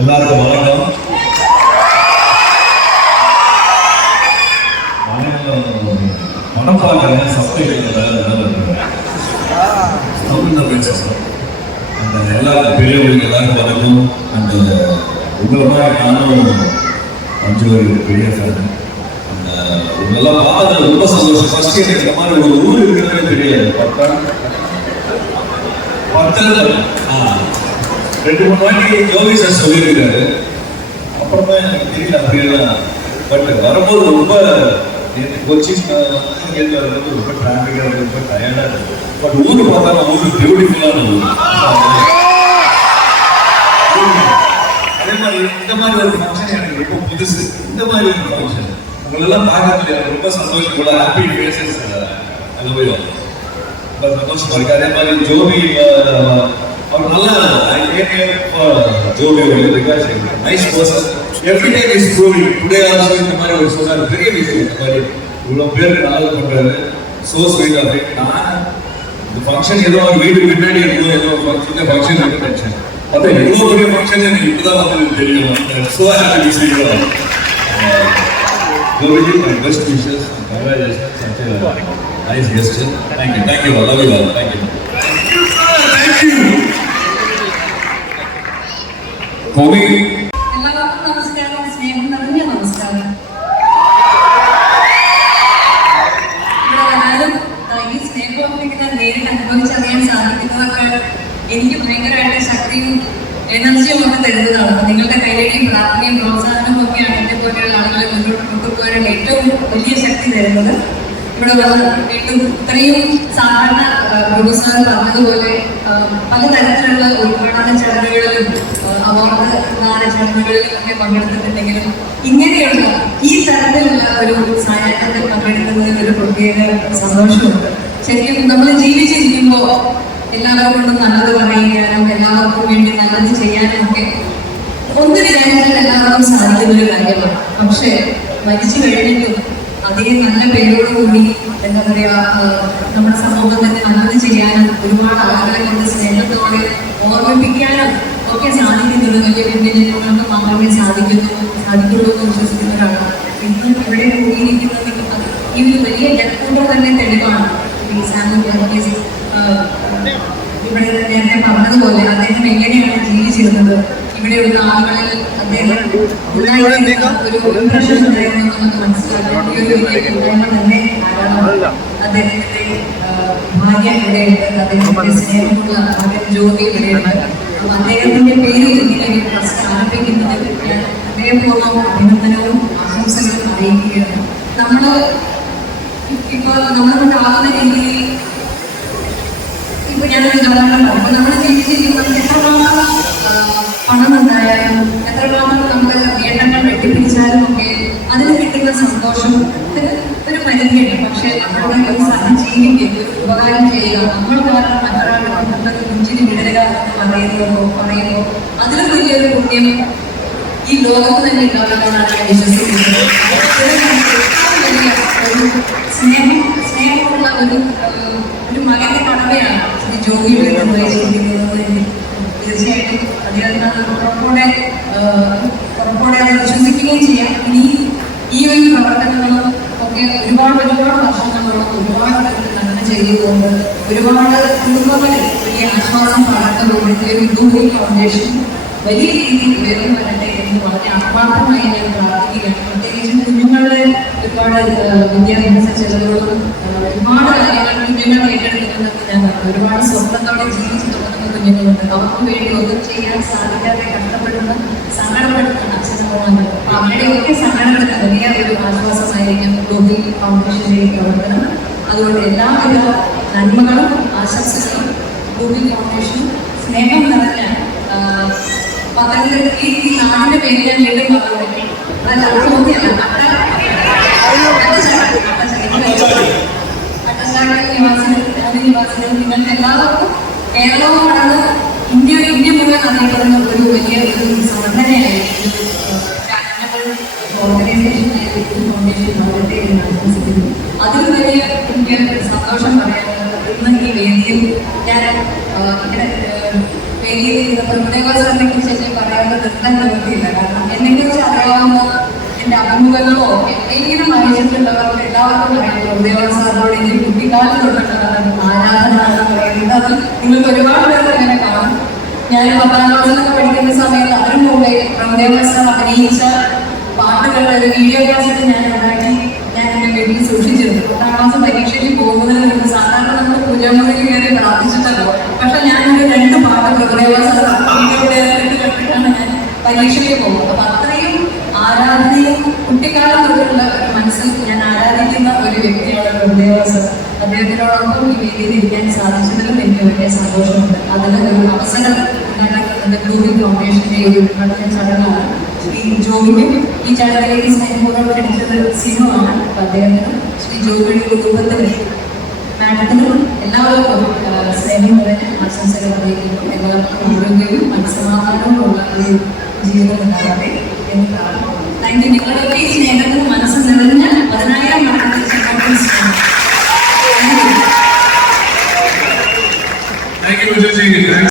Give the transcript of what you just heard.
எல்லாருக்கும் வணக்கம். படம் பார்க்குறேன், தமிழ்ல பேசுகிறேன். அந்த எல்லாருக்கும் பெரியவங்களுக்கு எல்லாருக்கும் வணக்கம். அந்த உங்களை மாதிரி நானும் அஞ்சு பெரிய ஃபேன். அந்த உங்களெல்லாம் பார்த்தது ரொம்ப சந்தோஷம். ஃபர்ஸ்ட் எனக்கு இந்த மாதிரி ஒரு ஊர் இருக்கிறதே தெரியாது. ரெண்டு மூணு வாட்டி ஜோவி சார் சொல்லியிருக்காரு. அப்புறமா எனக்கு தெரியல அப்படியெல்லாம். பட் வரும்போது ரொம்ப கொச்சின் வரும்போது ரொம்ப டிராஃபிக்காக இருக்குது, ரொம்ப டயர்டாக இருக்குது. பட் ஊர் பார்த்தாலும் ஊர் பியூட்டிஃபுல்லான ஊர். அதே மாதிரி இந்த மாதிரி ஒரு ஃபங்க்ஷன் எனக்கு ரொம்ப புதுசு. இந்த மாதிரி ஒரு ஃபங்க்ஷன் உங்களெல்லாம் பார்க்கறது எனக்கு ரொம்ப சந்தோஷம். கூட ஹாப்பி ஃபேஸஸ் அனுபவம் ரொம்ப சந்தோஷமா இருக்கு. அதே மாதிரி ஜோவி அவர் நல்லா ஜோவி because nice person. Every time is proving. Today also இந்த மாதிரி ஒரு சொன்னார், பெரிய விஷயம். இந்த மாதிரி இவ்வளோ பேர் நல்லா பண்றாரு. So sweet of it. நான் இந்த ஃபங்க்ஷன் ஏதோ ஒரு வீடு பின்னாடி இருக்கும், ஏதோ சின்ன ஃபங்க்ஷன் இருக்கு நினைச்சேன். அப்போ எவ்வளோ பெரிய ஃபங்க்ஷன் எனக்கு இப்போதான் வந்து தெரியும். So happy to see you all. Goviji, my best wishes and congratulations. Such a nice gesture. Thank you. Thank you all. Love you all. Thank you. Thank you. Komi. എല്ലാവർക്കും നമസ്കാരം. സ്നേഹം നിറഞ്ഞ നമസ്കാരം. ഇവിടെ വന്നാലും ഈ സ്നേഹമൊക്കെ ഞാൻ നേരിട്ട് അനുഭവിച്ചറിയാൻ സാധിക്കുന്നതൊക്കെ എനിക്ക് ഭയങ്കരമായിട്ട് ശക്തിയും എനർജിയും ഒക്കെ തരുന്നതാണ്. നിങ്ങളുടെ കൈയടിയും പ്രാർത്ഥനയും പ്രോത്സാഹനവും ഒക്കെയാണ് എന്നെ പോലെയുള്ള ആളുകളെ മുന്നോട്ട് കൊണ്ടുപോകാൻ ഏറ്റവും വലിയ ശക്തി തരുന്നത്. ഇവിടെ വന്ന് വീണ്ടും ഇത്രയും സാധാരണ പ്രൊഡ്യൂസർ പറഞ്ഞതുപോലെ പലതരത്തിലുള്ള ഉദ്ഘാടന ചടങ്ങുകളിലും അവാർഡ് ദാന ചടങ്ങുകളിലും ഒക്കെ പങ്കെടുത്തിട്ടുണ്ടെങ്കിലും ഇങ്ങനെയുള്ള ഈ തരത്തിലുള്ള ഒരു സായാഹ്നത്തിൽ പങ്കെടുക്കുന്നതിൽ ഒരു പ്രത്യേക സന്തോഷമുണ്ട്. ശരിക്കും നമ്മൾ ജീവിച്ചിരിക്കുമ്പോൾ എല്ലാവരും കൊണ്ടും നല്ലത് പറയാനും എല്ലാവർക്കും വേണ്ടി നല്ലത് ചെയ്യാനും ഒക്കെ ഒന്ന് വിചാരിച്ചാൽ എല്ലാവർക്കും സാധിക്കുന്ന ഒരു കാര്യമാണ്. പക്ഷെ മരിച്ചു കഴിഞ്ഞിട്ടും അതേ നല്ല പേരോടുകൂടി എന്താ പറയുക, നമ്മുടെ സമൂഹത്തിന് നല്ലത് ചെയ്യാനും ഒരുപാട് ആളുകളെ കൊണ്ട് സ്നേഹത്തോടെ ഓർമ്മിപ്പിക്കാനും ഒക്കെ സാധിക്കുന്നത് വലിയ പുണ്യജന്മങ്ങൾക്ക് മാത്രമേ സാധിക്കുള്ളൂ എന്ന് വിശ്വസിക്കുന്ന ഒരാളാണ്. ഇന്ന് ഇവിടെ കൂടിയിരിക്കുന്നത് ഈ ഒരു വലിയ ലക്കൂടെ തന്നെ തെളിവാണ്. ഇവിടെ നേരത്തെ പറഞ്ഞതുപോലെ അദ്ദേഹം എങ്ങനെയാണ് ജീവിച്ചിരുന്നത്, ഇവിടെയുള്ള ആളുകളിൽ അദ്ദേഹം ഉണ്ടായിരുന്ന ഒരു ഇംപ്രഷൻ ഉണ്ടായിരുന്നു നമുക്ക് മനസ്സിലാക്കാം. ഈ ഒരു വലിയ കൂട്ടായ്മ തന്നെ ധാരാളം. അദ്ദേഹത്തിന്റെ ഭാര്യ ഇവിടെയുണ്ട്, അദ്ദേഹത്തിന്റെ സ്നേഹമുള്ള മകൻ ജ്യോതി ഇവിടെയുണ്ട്. അപ്പൊ അദ്ദേഹത്തിന്റെ പേര് ഇങ്ങനെ ട്രസ്റ്റ് ആരംഭിക്കുന്നതിൽ ഞാൻ ഹൃദയപൂർവ്വം അഭിനന്ദനവും ആശംസകളും അറിയിക്കുകയാണ്. നമ്മളെ കൊണ്ടാവുന്ന രീതിയിൽ ഇപ്പൊ ഞാനൊരു ഉദാഹരണം പറഞ്ഞു. നമ്മുടെ ജീവിതത്തിൽ എത്രമാത്രം പണം ഉണ്ടായാലും എത്രമാത്രം നമ്മൾ നേട്ടങ്ങൾ വെട്ടിപ്പിടിച്ചാലും ഒക്കെ അതിന് കിട്ടുന്ന സന്തോഷം ഒരു പരിധിയുണ്ട്. പക്ഷെ നമ്മുടെ ഒരു സഹജീവിക്ക് ഒരു ഉപകാരം ചെയ്യുക, നമ്മൾ കാരണം മറ്റൊരാളുടെ കുടുംബത്തിൽ കുഞ്ചിന് വിടരുക എന്ന് പറയുമ്പോൾ അതിലും വലിയൊരു പുണ്യം ഈ ലോകത്ത് തന്നെ ഉണ്ടാകുമെന്നാണ് ഞാൻ വിശ്വസിക്കുന്നത്. ഒരു സ്നേഹമുള്ള ഒരു മകന്റെ കടമയാണ് ജോലിയിൽ നിർവഹിച്ചിരിക്കുന്നത്. തീർച്ചയായിട്ടും അദ്ദേഹത്തിന് ഉറപ്പോടെ അത് വിശ്വസിക്കുകയും ചെയ്യാം. ഇനി ഈ ഒരു പ്രവർത്തനങ്ങളും ഒക്കെ ഒരുപാട് വർഷങ്ങളോളം ഒരുപാട് നന്മ ചെയ്തുകൊണ്ട് ഒരുപാട് കുടുംബങ്ങളിൽ വലിയ ആശ്വാസം പകർന്നുകൊണ്ട് ഒരു ഗൂഗിൾ ഫൗണ്ടേഷൻ വലിയ രീതിയിൽ ഉയർന്നു വരട്ടെ എന്ന് വളരെ ആത്മാർത്ഥമായി ഞാൻ പ്രാർത്ഥിക്കുകയാണ്. പ്രത്യേകിച്ചും കുഞ്ഞുങ്ങളുടെ ഒരുപാട് വിദ്യാഭ്യാസ ചെലവുകളും ഒരുപാട് കാര്യങ്ങൾ കുഞ്ഞുങ്ങൾ ഏറ്റെടുക്കുന്നതൊക്കെ ഞാൻ പറഞ്ഞു. ഒരുപാട് സ്വപ്നത്തോടെ ജീവിച്ചു തുടങ്ങുന്ന കുഞ്ഞുങ്ങളുണ്ട്. അവർക്ക് വേണ്ടി ഒന്നും ചെയ്യാൻ സാധിക്കാതെ കഷ്ടപ്പെടുന്ന സങ്കടപ്പെടുന്ന അച്ഛനമ്മമാരുണ്ട്. അപ്പൊ അവരുടെയൊക്കെ സങ്കടത്തിന് വലിയ ഒരു ആശ്വാസമായിരിക്കും ഗോകുൽ ഫൗണ്ടേഷന്റെ പ്രവർത്തനം. അതുകൊണ്ട് എല്ലാവിധ നന്മകളും ആശംസകളും ഗോകുൽ ഫൗണ്ടേഷൻ സ്നേഹം നിറഞ്ഞ പത്തനംതിട്ട ഈ നാടിന്റെ പേര് ഞാൻ വീണ്ടും പറഞ്ഞു. നിവാസികൾ നിങ്ങൾക്ക് എല്ലാവർക്കും കേരളവും കടന്ന് ഇന്ത്യ മുഴുവൻ അറിയപ്പെടുന്ന ഒരു വലിയ ഒരു സംഘടനയായിരിക്കും ഓർഗനൈസേഷൻ ഫൗണ്ടേഷൻ വളരട്ടെ എന്ന് ആശംസിക്കുന്നു. അതിൽ വലിയ എനിക്ക് സന്തോഷം പറയാനുള്ളത് ഇന്ന് ഈ വേദിയിൽ ഞാൻ ഇങ്ങനെ വേദിയിൽ പ്രമുഖ സാറിനെ കുറിച്ച് പറയാതെ നിർത്താൻ നിവൃത്തിയില്ല. കാരണം എന്നെ കുറിച്ച് അറിയാവുന്ന എന്റെ അഭിമുഖങ്ങളോ എന്തെങ്കിലും വായിച്ചിട്ടുള്ളവർക്ക് എല്ലാവർക്കും പറയാം പ്രഭുദേവ സാറിനോട് എനിക്ക് കുട്ടിക്കാലം തൊട്ടുള്ളതാണ് ആരാധന എന്ന് പറയുന്നത്. അത് നിങ്ങൾക്ക് ഒരുപാട് പേർക്ക് അങ്ങനെ കാണും. ഞാൻ 10ാം ക്ലാസ്സിലൊക്കെ പഠിക്കുന്ന സമയത്ത് അതിനു മുമ്പേ പ്രഭുദേവ സാർ അഭിനയിച്ച പാട്ടുകളുടെ ഒരു വീഡിയോ കാസറ്റ് ഞാൻ ഉണ്ടാക്കി ഞാൻ എന്റെ വീട്ടിൽ സൂക്ഷിച്ചിരുന്നു. 10ാം ക്ലാസ് പരീക്ഷയ്ക്ക് പോകുന്നതിന് മുമ്പ് സാധാരണ നമ്മൾ പൂജാമുറിയിൽ കയറി പ്രാർത്ഥിച്ചിട്ടല്ലോ. പക്ഷെ ഞാനൊരു 2 പാട്ട് പ്രഭുദേവ സാർ കണ്ടിട്ടാണ് ഞാൻ പരീക്ഷയ്ക്ക് പോകുന്നത്. അപ്പൊ അത്രയും ആരാധനയും കുട്ടിക്കാലം തൊട്ടുള്ള ഒരു മനസ്സിൽ ഞാൻ ആരാധിക്കുന്ന ഒരു വ്യക്തിയാണ് പ്രഭുദേവ സാർ. അദ്ദേഹത്തിനോടൊപ്പം ഈ വേദിയിൽ ഇരിക്കാൻ സാധിച്ചതിലും എനിക്ക് വലിയ സന്തോഷമുണ്ട്. അതിന് ഒരു അവസരം ഉണ്ടാക്കുന്നത് ഗ്ലോബി ഫൗണ്ടേഷന്റെ ഒരു ഉദ്ഘാടന ചടങ്ങാണ്. ശ്രീ ജോബിനും ഈ ചടങ്ങിലേക്ക് സ്നേഹപൂർവ്വം ക്ഷണിച്ചത് സിനുവാണ്. അപ്പൊ അദ്ദേഹത്തിന് ശ്രീ ജോബിയുടെ കുടുംബത്തിന് മാഡത്തിനും എല്ലാവർക്കും സ്നേഹം നിറഞ്ഞ ആശംസകൾ അറിയിക്കുന്നു. എല്ലാവർക്കും ആരോഗ്യവും മനസ്സമാധാനവും ഉള്ള ഒരു ജീവിതം ഉണ്ടാകട്ടെ എന്ന് പ്രാർത്ഥിക്കുന്നു. Thank you. നിങ്ങളുടെയൊക്കെ ഈ സ്നേഹത്തിന് മനസ്സ് നിറഞ്ഞ 10,000 Thank you, Vijay.